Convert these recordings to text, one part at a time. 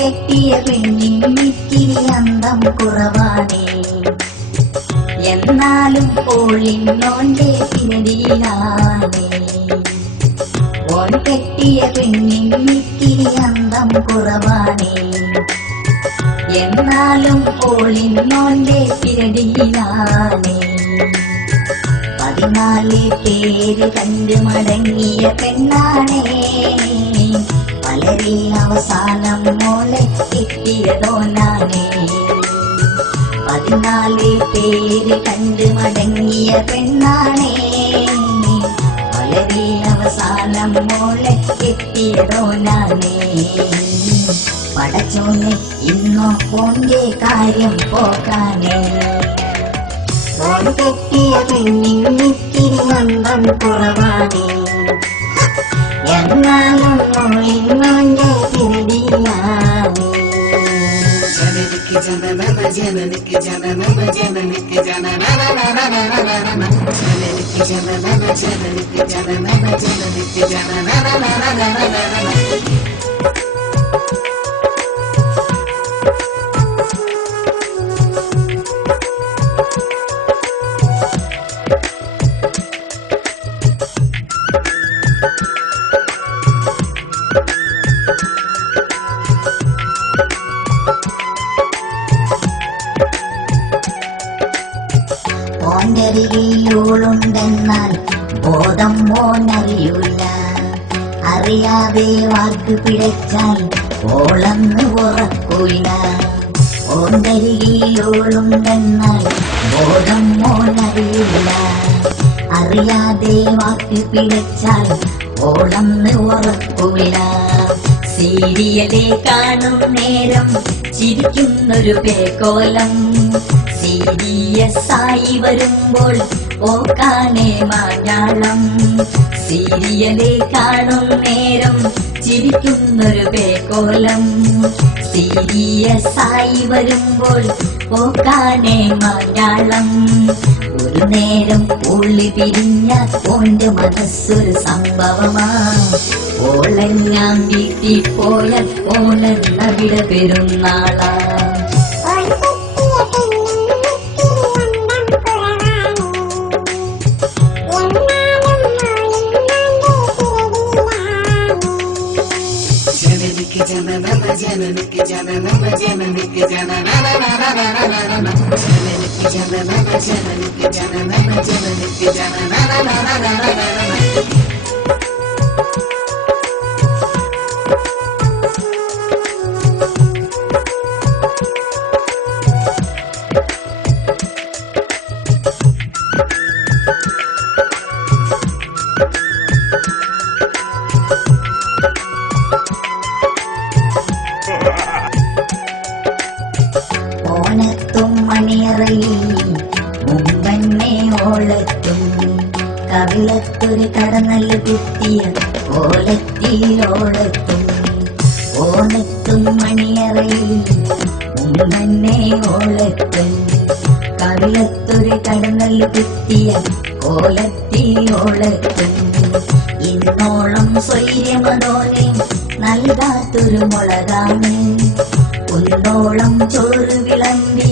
കെട്ടിയ പെണ്ണിനിത്തിരി അന്തം കുറവാണേ, എന്നാലും ഓളിന്നോന്റെ പിരടിയിലാണേ. ഓൻ കെട്ടിയ പെണ്ണിനിത്തിരി അന്തം കുറവാണേ, എന്നാലും ഓളിന്നോന്റെ പിരടിയിലാണേ. 14 പേര് കണ്ട് മടങ്ങിയ പെണ്ണാണേ, വളരെ അവസാനം മോളെ കിട്ടിയതോനാണേ. 14 പേര് കണ്ട് മടങ്ങിയ പെണ്ണാണേ, വളരെ അവസാനം മോളെ കിട്ടിയതോനാണേ. പടച്ചോനെ ഇന്നോ ഓന്റെ കാര്യം പോക്കാനേ, ഓൻ കെട്ടിയ പെണ്ണിനിത്തിരി അന്തം കുറവാണേ, എന്നാലും ഓളിന്നോന്റെ പിരടിയിലാണേ. ജനനിക്ക് ജനനന ജനനിക്ക് ജനനന ജനനിക്ക് ജനനനനനനനനന ജനനിക്ക് ജനനന ജനനിക്ക് ജനനന ജനനിക്ക് ജനനനനനനനന. ഓണ്ടരികയിലുണ്ടെന്നാൽ ബോധം മോനറിയൂല, അറിയാതെ വാക്ക് പിഴച്ചാൽ ഓളന്ന് ഉറക്കൂല. ഓണ്ടരികയിലുണ്ടെന്നാൽ ബോധം മോനറിയൂല, അറിയാതെ വാക്ക് പിഴച്ചാൽ ഓളന്ന് ഉറക്കൂല. സീരിയലെ കാണും നേരം ചിരിക്കുന്നൊരു പേക്കോലം, സീരിയസായി വരുമ്പോൾ ഓക്കാനേ മാഞ്ഞാളം. സീരിയലെ കാണും നേരം ചിരിക്കുന്നൊരു പേക്കോലം, സീരിയസായി വരുമ്പോൾ ഓക്കാനേ മാഞ്ഞാളം. ഒരു നേരം ഉള്ളി പിരിഞ്ഞ ഓന്റെ മനസ്സൊരു സംഭവമാ, ഓളെല്ലാം വീട്ടിൽ പോയാൽ ഓണെന്ന വിട പെരുന്നാളാ. ജനനിക്ക് ജനനന ജനനിക്ക് ജനനന ജനനിക്ക് ജനനനനനനനന ജനനിക്ക് ജനനന ജനനിക്ക് ജനനന ജനനിക്ക് ജനനനനനനനന. ഓണത്തും മണിയറയിൽ മുമ്പന്നെ ഓളത്തും, കവിളത്തൊരു കടന്നല് കുത്തിയ ഓലത്തിലോളത്തും. ഓണത്തും മണിയറയിൽ മുമ്പന്നെ ഓളത്തും, കവിളത്തൊരു കടന്നല് കുത്തിയ ഓലത്തിലോളത്തും. ഇന്നോളം സ്വൈര്യമതോനെ നൽകാത്തൊരു മുളകാണ്, കുന്നോളം ചോറ് വിളമ്പി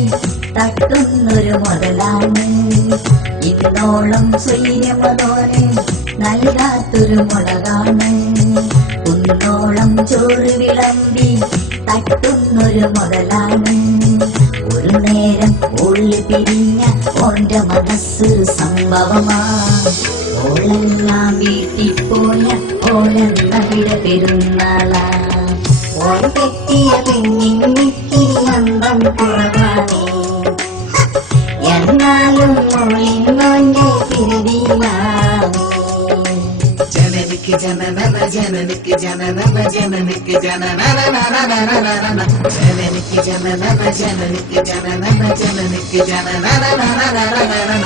തട്ടുന്നൊരു മുതലാണ്. ഇന്നോളം സ്വൈര്യമതോനെ നൽകാത്തൊരു മുളകാണ്, കുന്നോളം ചോറ് വിളമ്പി തട്ടുന്നൊരു മുതലാണ്. ഒരു നേരം ഉള്ളി പിരിഞ്ഞ ഓന്റെ മനസ്സൊരു സംഭവമാ, ഓളെല്ലാം വീട്ടിൽ പോയ ഓലെന്ന വിട പെരുന്നാളാ. ഓൻ കെട്ടിയ പെണ്ണിനിത്തിരി അന്തം കുറവാണേ, എന്നാലും ഓളിന്നോന്റെ പിരടിയിലാണേ. ജനനിക്ക് ജനനന ജനനിക്ക് ജനനന ജനനിക്ക് ജനനനനനനനന ജനനിക്ക് ജനനന ജനനിക്ക് ജനനന ജനനിക്ക് ജനനനനനനനന.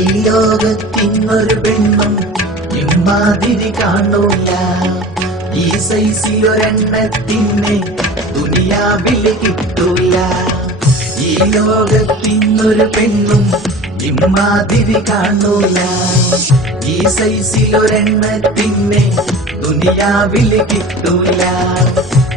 ഈ ലോകത്ത് ഇമ്മാതിരി കാണൂല ഈ സൈസിലൊരെണ്ണത്തിനെ ദുനിയാവിൽ കിട്ടൂല ഈ ലോകത്തിന്നൊരു പെണ്ണും ഇമ്മാതിരി കാണൂല ഈ സൈസിലൊരെണ്ണത്തിനെ ദുനിയാവിൽ കിട്ടൂല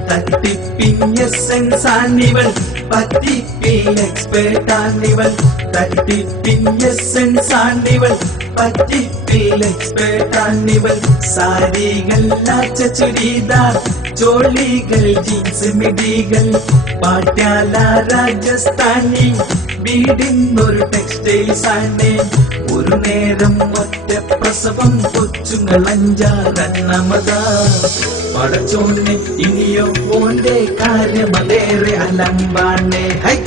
തട്ടിപ്പിഞ്ഞ സെൻസാണിവൾ പറ്റിപ്പിൽ എക്സ്പേർട്ടാണിവൾ തട്ടിപ്പിഞ്ഞ സെൻസാണിവൾ പറ്റിപ്പിൽ എക്സ്പേർട്ടാണിവൾ സാരികൾ ലാച്ച ചുരിദാർ ചോളികൾ ജീൻസ് മിടികൾ പാട്യാല രാജസ്ഥാനി വീടിന്നൊരു ടെക്സ്റ്റൈൽസ് ആണ് ഒരു നേരം ഒറ്റ പ്രസവം കൊച്ചുങ്ങൾ 5-6 പടച്ചോനെ ഇനിയോ ഓന്റെ കാര്യമേറെ അലമ്പാണേ ഹൈ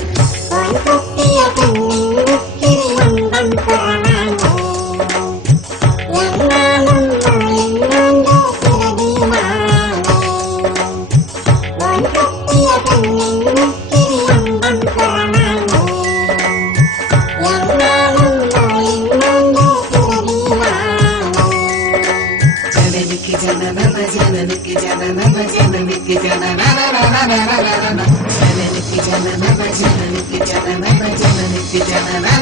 जननिक जननन जननिक जननन जननिक जननन